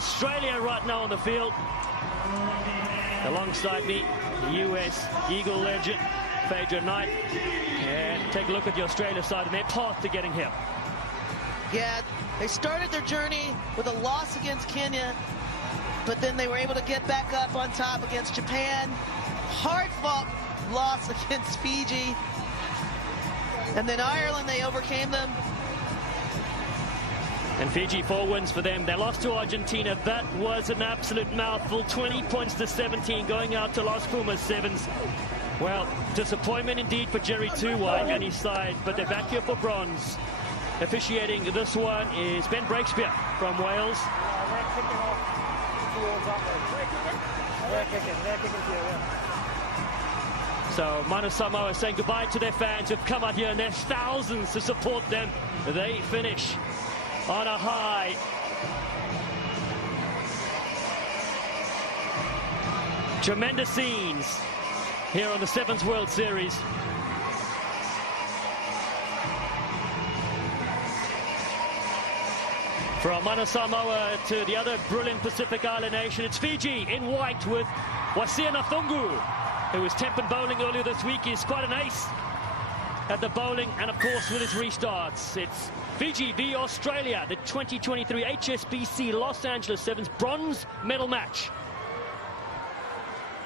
Australia right now on the field. Alongside me, the US Eagle legend, Phaedra Knight. And take a look at the Australia side and their path to getting here. Yeah, they started their journey with a loss against Kenya, but then they were able to get back up on top against Japan. Hard-fought loss against Fiji. And then Ireland, they overcame them. And Fiji, 4 wins for them. They lost to Argentina. That was an absolute mouthful. 20 points to 17, going out to Los Pumas Sevens. Well, disappointment indeed for Jerry Tuwai and his side, but they're back here for bronze. Officiating this one is Ben Breakspear from Wales. So Mana Samoa saying goodbye to their fans who've come out here, and there's thousands to support them. They finish on a high. Tremendous scenes here on the Sevens World Series. From Mana Samoa to the other brilliant Pacific Island nation, it's Fiji in white with Wasia Nathungu, who was tempered bowling earlier this week. He's quite an ace at the bowling, and of course with his restarts. It's Fiji v Australia, the 2023 HSBC Los Angeles Sevens bronze medal match.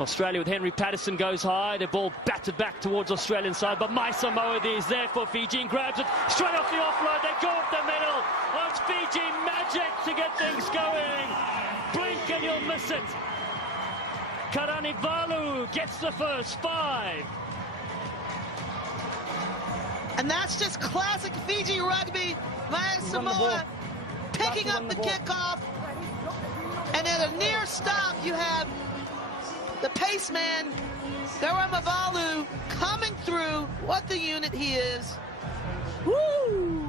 Australia with Henry Patterson goes high. The ball batted back towards Australian side, but Mai Samoa is there for Fiji and grabs it straight off the offload. They go up the middle. Oh, it's Fiji magic to get things going. Blink and you'll miss it. Karanivalu gets the first 5. And that's just classic Fiji rugby. Mai Samoa picking up the kickoff. And at a near stop, you have the pace man, Karanivalu, coming through. What the unit he is. Woo!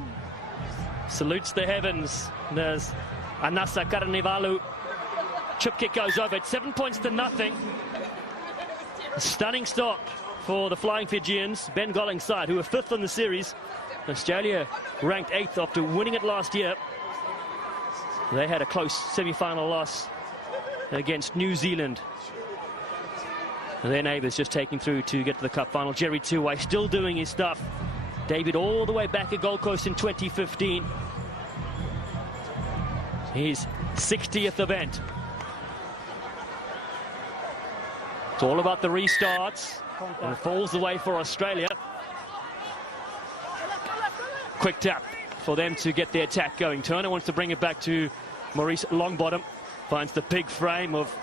Salutes the heavens. There's Anasa Karanivalu. Chip kick goes over. It's 7 points to nothing. A stunning stop for the Flying Fijians. Ben Golling's side, who were 5th in the series. Australia ranked 8th after winning it last year. They had a close semi-final loss against New Zealand. And their neighbours just taking through to get to the cup final. Jerry Tuwai still doing his stuff. David all the way back at Gold Coast in 2015. His 60th event. It's all about the restarts. And it falls away for Australia. Quick tap for them to get the attack going. Turner wants to bring it back to Maurice Longbottom. Finds the big frame of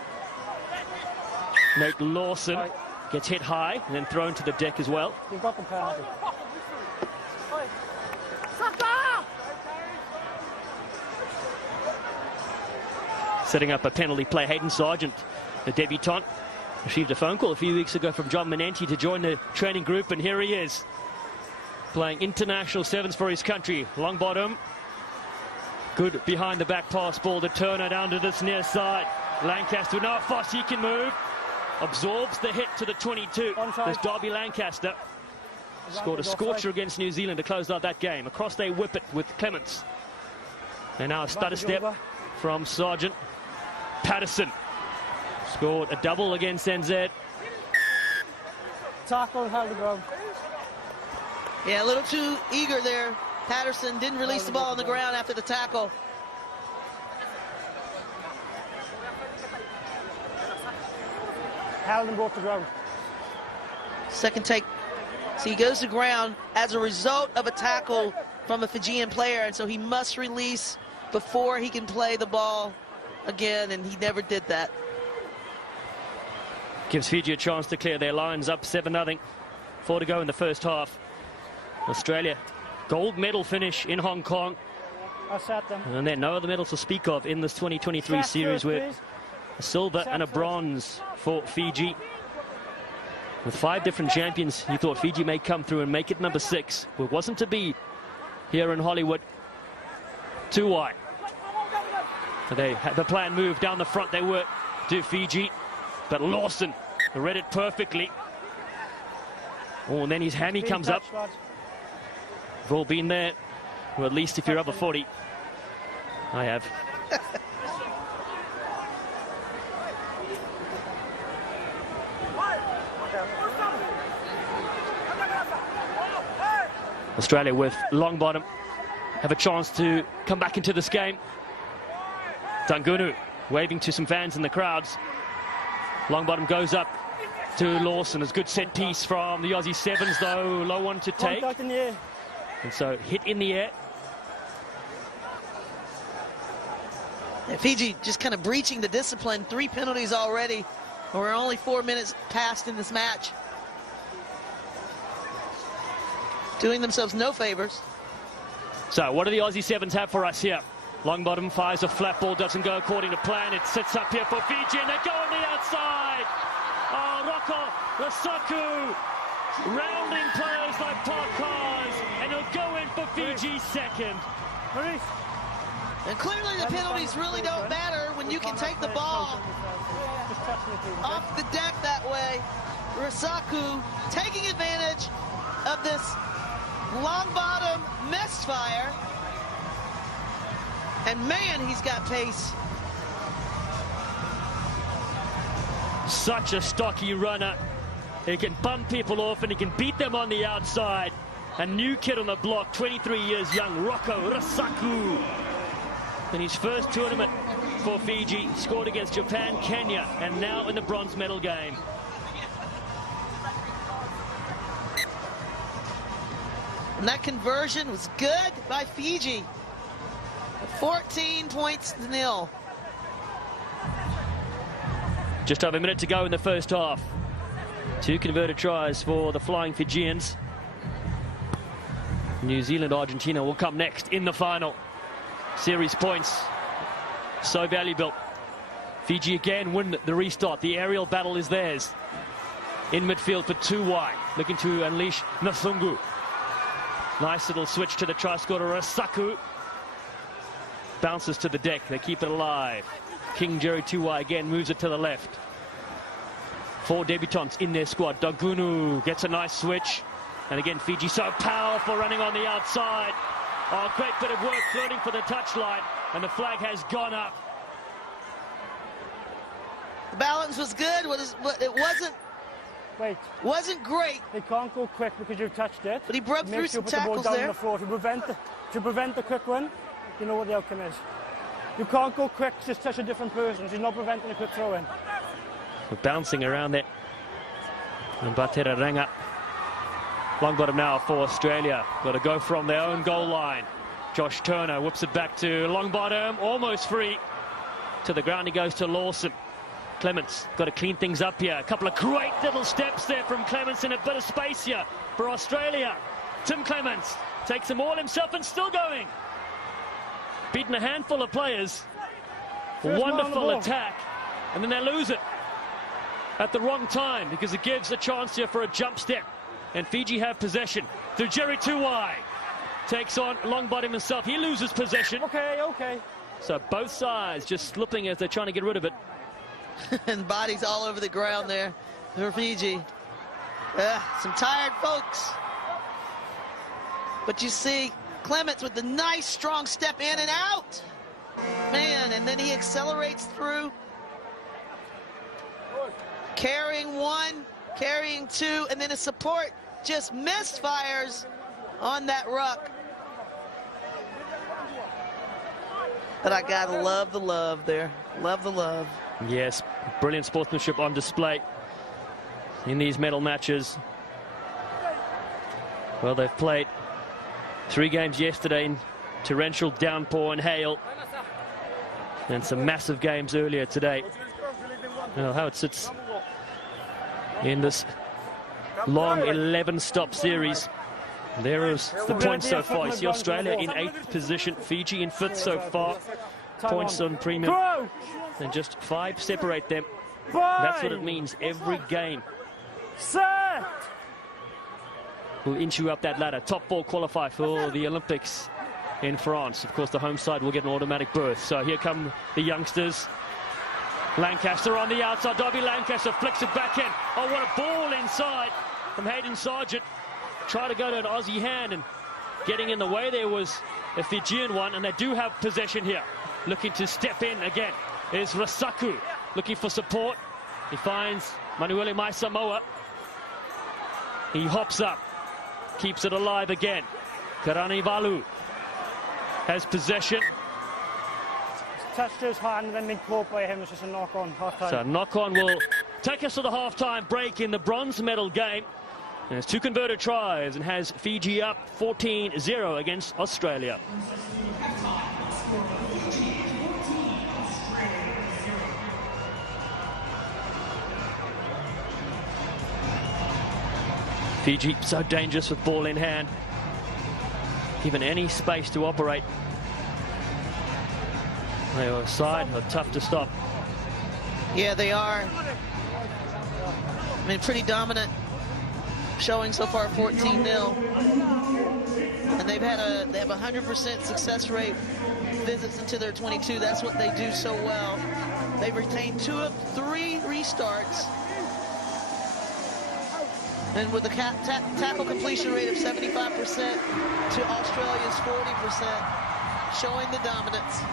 Nate Lawson. Gets hit high and then thrown to the deck as well. You've got the penalty. Setting up a penalty play. Hayden Sargent, the debutant, received a phone call a few weeks ago from John Manenti to join the training group, and here he is, playing international sevens for his country. Longbottom, good behind the back pass ball to Turner down to this near side. Lancaster, now Foss, he can move. Absorbs the hit to the 22. There's Darby Lancaster. Scored a scorcher against New Zealand to close out that game. Across they whip it with Clements. And now a stutter step from Sargent. Patterson scored a double against NZ. Tackle and held the ground. Yeah, a little too eager there. Patterson didn't release the ball on the ground after the tackle. Held and broke the ground. Second take. So he goes to ground as a result of a tackle from a Fijian player, and so he must release before he can play the ball again, and he never did that. Gives Fiji a chance to clear their lines up 7-0. 4 to go in the first half. Australia, gold medal finish in Hong Kong. I sat them. And then no other medals to speak of in this 2023 series, with a silver and a bronze for Fiji. With 5 different champions, you thought Fiji may come through and make it number 6. But it wasn't to be here in Hollywood. Tuwai. They had the plan move down the front. They were to Fiji. But Lawson read it perfectly. Oh, and then his hammy comes up. We've all been there. Or at least if you're over 40. I have. Australia with Longbottom have a chance to come back into this game. Dangunu waving to some fans in the crowds. Longbottom goes up to Lawson. It's a good set piece from the Aussie Sevens, though low one to take. In the air. And so hit in the air. And Fiji just kind of breaching the discipline. 3 penalties already. We're only 4 minutes past in this match. Doing themselves no favors. So what do the Aussie Sevens have for us here? Longbottom fires a flat ball, doesn't go according to plan. It sits up here for Fiji, and they go on the outside. Oh, Rocco Rasaku rounding players like park cars, and he'll go in for Fiji's second. And clearly the penalties really don't matter when you can take the ball off the deck that way. Rasaku taking advantage of this Longbottom misfire. And man, he's got pace. Such a stocky runner. He can bump people off and he can beat them on the outside. A new kid on the block, 23 years young, Rocco Rasaku. In his first tournament for Fiji, scored against Japan, Kenya, and now in the bronze medal game. And that conversion was good by Fiji. 14 points to 0. Just over a minute to go in the first half. 2 converted tries for the Flying Fijians. New Zealand, Argentina will come next in the final. Series points, so valuable. Fiji again win the restart. The aerial battle is theirs. In midfield for Tuwai, looking to unleash Nathungu. Nice little switch to the try scorer, Rasaku. Bounces to the deck, they keep it alive. King Jerry Tuwai again moves it to the left. 4 debutants in their squad. Dagunu gets a nice switch. And again, Fiji so powerful running on the outside. Oh, great bit of work flirting for the touchline. And the flag has gone up. The balance was good, but it wasn't great. They can't go quick because you've touched it. But he broke through some tackles there. The floor to prevent the quick one. You know what the outcome is. You can't go quick, just touch a different person. She's not preventing a quick throw in. We're bouncing around there. And Batera Ranga. Longbottom now for Australia. Got to go from their own goal line. Josh Turner whips it back to Longbottom. Almost free. To the ground he goes to Lawson. Clements got to clean things up here. A couple of great little steps there from Clements in a bit of space here for Australia. Tim Clements takes them all himself and still going. Beaten a handful of players. Wonderful attack. And then they lose it at the wrong time because it gives a chance here for a jump step. And Fiji have possession through Jerry Tuwai. Takes on Longbottom himself. He loses possession. Okay. So both sides just slipping as they're trying to get rid of it. And bodies all over the ground there for Fiji. Some tired folks. But you see Clements with the nice strong step in and out. Man, and then he accelerates through. Carrying 1, carrying 2, and then a support just misfires on that ruck. But I gotta love the love there. Love the love. Yes, brilliant sportsmanship on display in these medal matches. Well, they've played 3 games yesterday in torrential downpour and hail, and some massive games earlier today. Well, how it sits in this long 11-stop series. There is the points so far. You see Australia in 8th position, Fiji in 5th so far. Points on premium, and just 5 separate them. That's what it means. Every game will inch you up that ladder. Top 4 qualify for the Olympics in France. Of course, the home side will get an automatic berth. So here come the youngsters. Lancaster on the outside. Dobby Lancaster flicks it back in. Oh, what a ball inside from Hayden Sargent. Try to go to an Aussie hand, and getting in the way there was a Fijian one, and they do have possession here. Looking to step in again is Rasaku, looking for support. He finds Manuele Mai Samoa. He hops up, keeps it alive again. Karanivalu has possession. Touched his hand and then been caught by him. It's just a knock-on, half-time. So knock-on will take us to the half-time break in the bronze medal game. And it's 2 converted tries and has Fiji up 14-0 against Australia. Fiji so dangerous with ball in hand, given any space to operate. They are side, are tough to stop. Yeah, they are. I mean, pretty dominant showing so far, 14-0. And they have a 100% success rate visits into their 22. That's what they do so well. They've retained 2 of 3 restarts. And with a tackle completion rate of 75% to Australia's 40%, showing the dominance.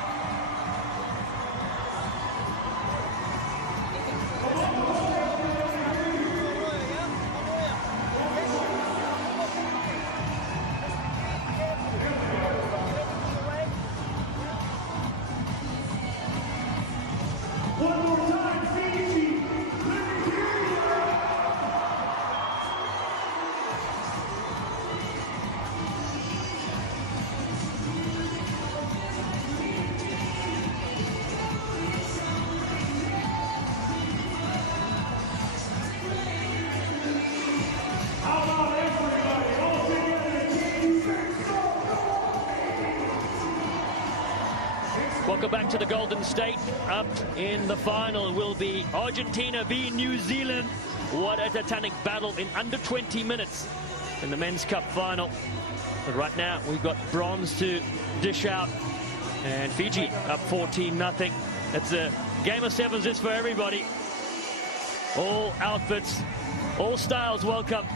Welcome back to the Golden State. Up in the final will be Argentina v New Zealand. What a titanic battle in under 20 minutes in the Men's Cup final. But right now we've got Bronz to dish out, and Fiji up 14-0. It's a game of sevens. This for everybody. All outfits, all styles welcome.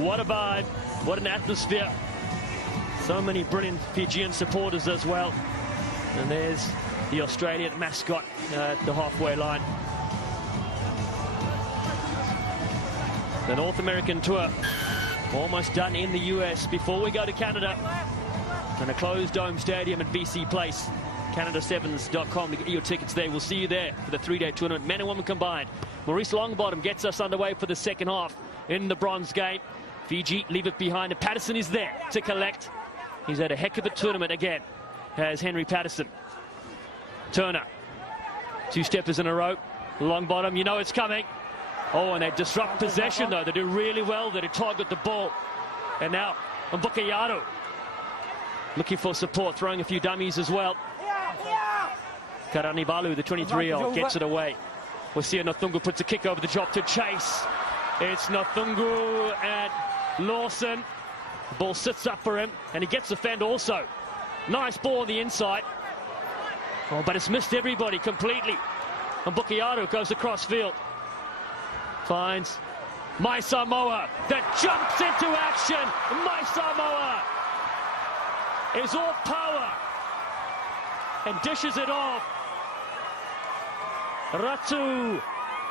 What a vibe, what an atmosphere. So many brilliant Fijian supporters as well. And there's the Australian mascot at the halfway line. The North American tour almost done in the US before we go to Canada. And a closed dome stadium at BC Place. Canada7s.com to get your tickets there. We'll see you there for the 3-day tournament, men and women combined. Maurice Longbottom gets us underway for the second half in the bronze game. Fiji leave it behind, and Patterson is there to collect. He's had a heck of a tournament again, has Henry Patterson. Turner, 2 steppers in a row. Longbottom, you know it's coming. Oh, and they disrupt possession though. They do really well. They target the ball. And now Mbukayaro looking for support, throwing a few dummies as well. Karanivalu, the 23-year-old, gets it away. Wasia Nothungu puts a kick over the top to Chase. It's Nothungu and Lawson. The ball sits up for him, and he gets the fend also. Nice ball on the inside. Oh, but it's missed everybody completely. And Mbukayaro goes across field. Finds Mai Samoa that jumps into action. Mai Samoa is all power and dishes it off. Ratu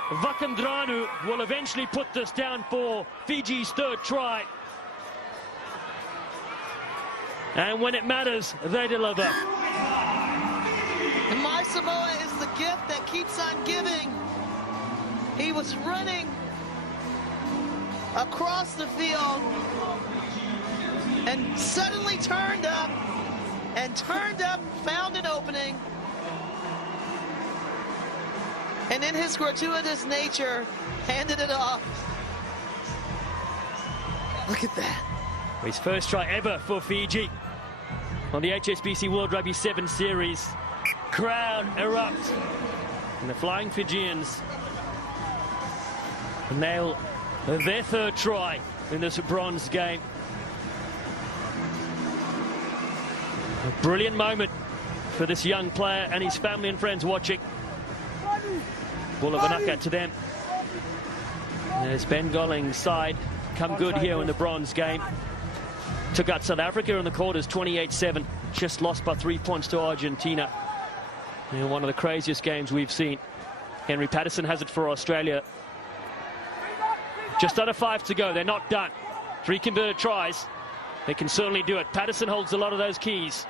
Vakandranu will eventually put this down for Fiji's 3rd try. And when it matters, they deliver. And Mai Samoa is the gift that keeps on giving. He was running across the field and suddenly turned up, found an opening, and in his gratuitous nature, handed it off. Look at that. His first try ever for Fiji on the HSBC World Rugby 7 Series. Crowd erupt, and the Flying Fijians nail their 3rd try in this bronze game. A brilliant moment for this young player and his family and friends watching. Ball of Anaka to them. There's Ben Golling's side come good here in the bronze game. Took out South Africa in the quarters 28-7. Just lost by 3 points to Argentina. And one of the craziest games we've seen. Henry Patterson has it for Australia. Just under 5 to go. They're not done. 3 converted tries. They can certainly do it. Patterson holds a lot of those keys.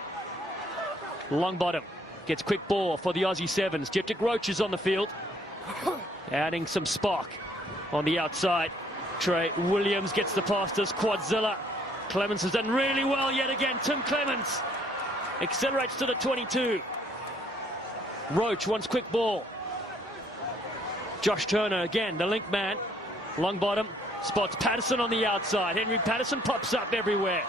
Long bottom. Gets quick ball for the Aussie Sevens. Jettic Roach is on the field. Adding some spark on the outside. Trey Williams gets the pass to Quadzilla. Clemens has done really well yet again. Tim Clemens accelerates to the 22. Roach wants quick ball. Josh Turner again, the link man. Long bottom, spots Patterson on the outside. Henry Patterson pops up everywhere.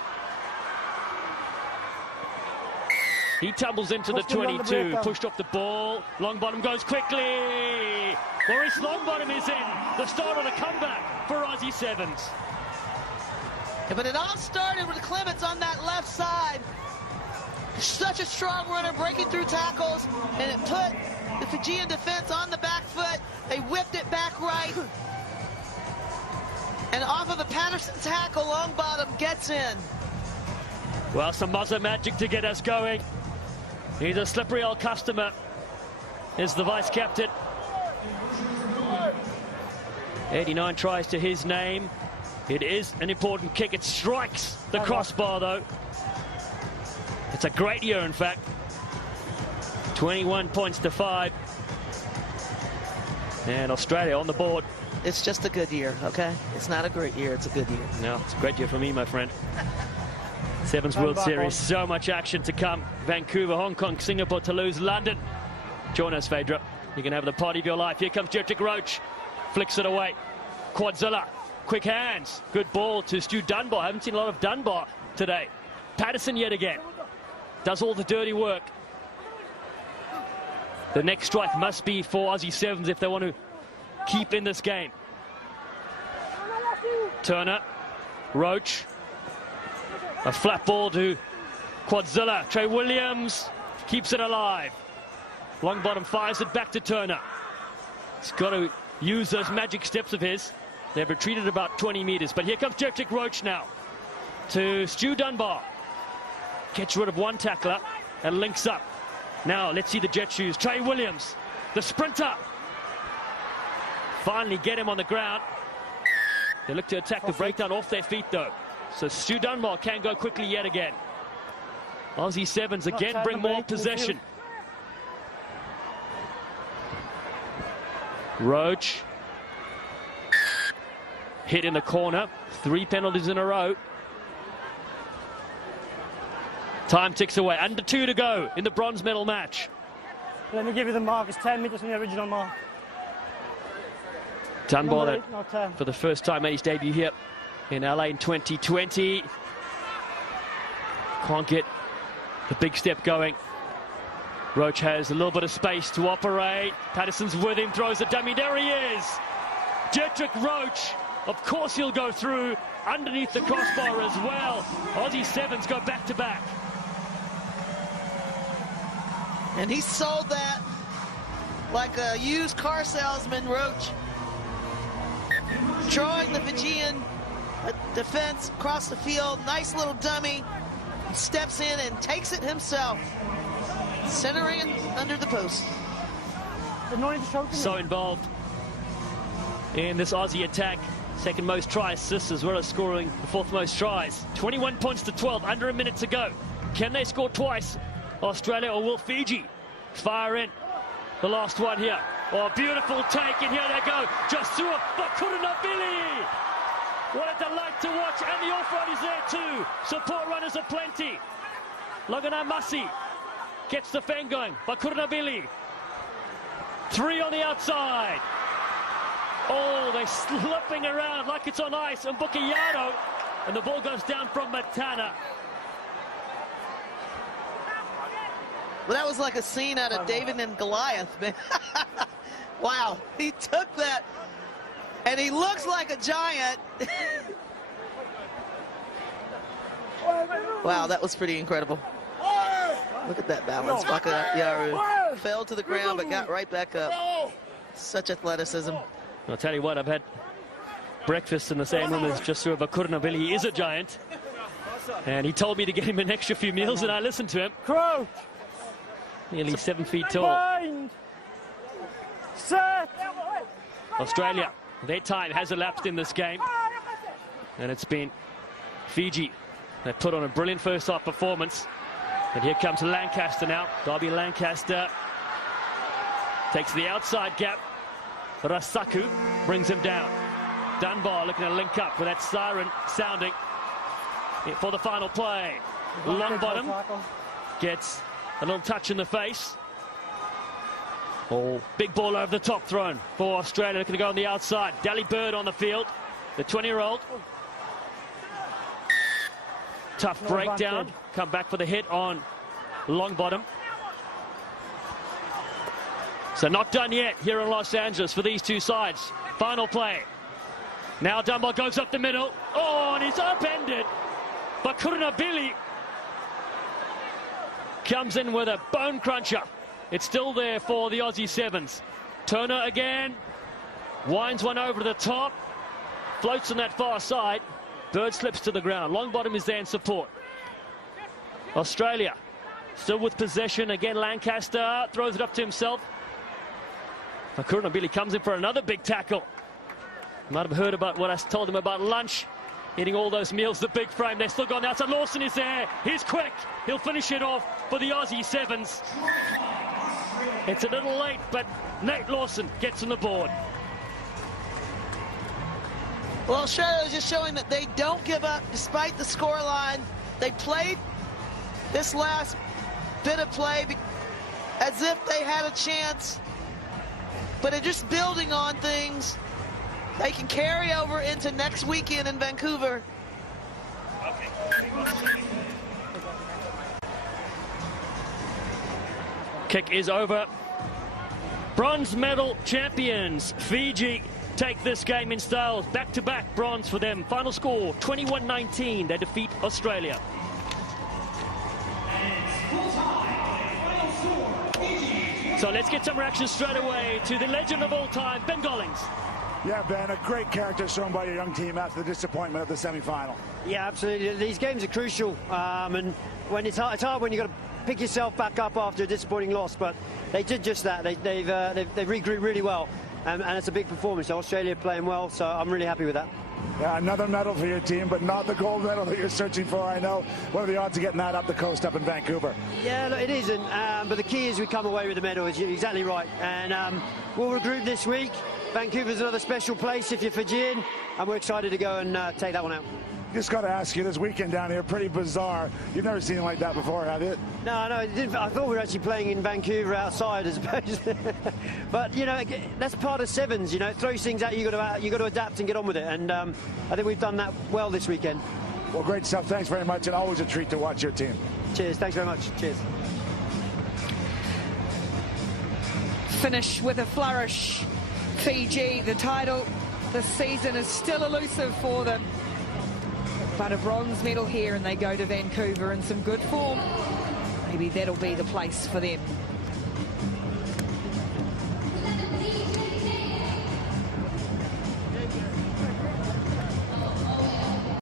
He tumbles into the 22, pushed off the ball. Long bottom goes quickly. Maurice Longbottom is in. The start of the comeback for Aussie Sevens. Yeah, but it all started with Clements on that left side. Such a strong runner, breaking through tackles, and it put the Fijian defense on the back foot. They whipped it back right. And off of a Patterson tackle, Longbottom gets in. Well, some Muzza magic to get us going. He's a slippery old customer, is the vice captain. 89 tries to his name. It is an important kick. It strikes the crossbar, though. It's a great year, in fact. 21 points to 5. And Australia on the board. It's just a good year, okay? It's not a great year, it's a good year. No, it's a great year for me, my friend. Sevens World Series, so much action to come. Vancouver, Hong Kong, Singapore, Toulouse, London. Join us, Phaedra. You can have the party of your life. Here comes Jettic Roach. Flicks it away. Quadzilla. Quick hands. Good ball to Stu Dunbar. I haven't seen a lot of Dunbar today. Patterson yet again. Does all the dirty work. The next strike must be for Aussie Sevens if they want to keep in this game. Turner. Roach. A flat ball to Quadzilla. Trey Williams keeps it alive. Longbottom fires it back to Turner. He's got to use those magic steps of his. They've retreated about 20 meters. But here comes Jettic Roach now to Stu Dunbar. Gets rid of one tackler and links up. Now let's see the jet shoes. Trey Williams, the sprinter. Finally get him on the ground. They look to attack the breakdown off their feet, though. So Stu Dunbar can go quickly yet again. Aussie Sevens again bring more possession. Roach. Hit in the corner. 3 penalties in a row. Time ticks away. Under 2 to go in the bronze medal match. Let me give you the mark. It's 10 meters from the original mark. Dunbar, for the first time, made his debut here in LA in 2020. Can't get the big step going. Roach has a little bit of space to operate. Patterson's with him, throws a dummy. There he is. Jettic Roach. Of course he'll go through underneath the crossbar as well. Aussie Sevens go back to back. And he sold that like a used car salesman, Roach. Drawing the Fijian defense across the field. Nice little dummy. He steps in and takes it himself. Centering it under the post. So involved in this Aussie attack. Second most try assists as well as scoring the 4th most tries. 21 points to 12, under a minute to go. Can they score twice, Australia, or will Fiji fire in the last one here? Oh, beautiful take, and here they go. Joshua Bakuranabili. What a delight to watch, and the off-road is there too. Support runners aplenty. Lagana Masi gets the fan going. Bakuranabili. 3 on the outside. Oh, they're slipping around like it's on ice. And Bukiyano, and the ball goes down from Matana. Well, that was like a scene out of David and Goliath, man. Wow, he took that, and he looks like a giant. Wow, that was pretty incredible. Look at that balance. Yaru fell to the ground, but got right back up. Such athleticism. I'll tell you what, I've had breakfast in the same room as Joshua Bakuranabili. He is a giant. And he told me to get him an extra few meals, and I listened to him. Crouch. Nearly 7 feet tall. Bind. Set. Australia, their time has elapsed in this game. And it's been Fiji, they put on a brilliant first half performance. And here comes Lancaster now. Darby Lancaster takes the outside gap. Rasaku brings him down. Dunbar looking to link up with that siren sounding for the final play. Longbottom gets a little touch in the face. Oh, big ball over the top thrown for Australia, looking to go on the outside. Dally Bird on the field, the 20-year-old. Tough breakdown. Come back for the hit on Longbottom. So not done yet here in Los Angeles for these two sides. Final play. Now Dunbar goes up the middle. Oh, and he's upended. But Kurunabili comes in with a bone cruncher. It's still there for the Aussie Sevens. Turner again. Winds one over to the top. Floats on that far side. Bird slips to the ground. Longbottom is there in support. Australia still with possession. Again, Lancaster throws it up to himself. Kurunabili comes in for another big tackle. You might have heard about what I told him about lunch. Eating all those meals, the big frame. They're still going outside. Lawson is there. He's quick. He'll finish it off for the Aussie Sevens. It's a little late, but Nate Lawson gets on the board. Well, Australia is just showing that they don't give up despite the scoreline. They played this last bit of play as if they had a chance, but they're just building on things. They can carry over into next weekend in Vancouver. Kick is over. Bronze medal champions Fiji take this game in styles. Back-to-back bronze for them. Final score 21-19. They defeat Australia. So let's get some reaction straight away to the legend of all time, Ben Gollings. Yeah, Ben, a great character shown by your young team after the disappointment of the semi-final. Yeah, absolutely. These games are crucial, and when it's hard when you've got to pick yourself back up after a disappointing loss, but they did just that. They've regrouped really well, and it's a big performance. Australia playing well, so I'm really happy with that. Yeah, another medal for your team, but not the gold medal that you're searching for, I know. What are the odds of getting that up the coast up in Vancouver? Yeah, look, it isn't, but the key is we come away with the medal. You're exactly right, and we'll regroup this week. Vancouver's another special place if you're Fijian, and we're excited to go and take that one out. Just got to ask you, this weekend down here, pretty bizarre. You've never seen it like that before, have you? No, I thought we were actually playing in Vancouver outside as opposed to... But, you know, that's part of Sevens, you know. It throws things at you, you've got to adapt and get on with it. And I think we've done that well this weekend. Well, great stuff. Thanks very much, and always a treat to watch your team. Cheers. Thanks very much. Cheers. Finish with a flourish. Fiji, the title this season is still elusive for them. But a bronze medal here, and they go to Vancouver in some good form. Maybe that'll be the place for them.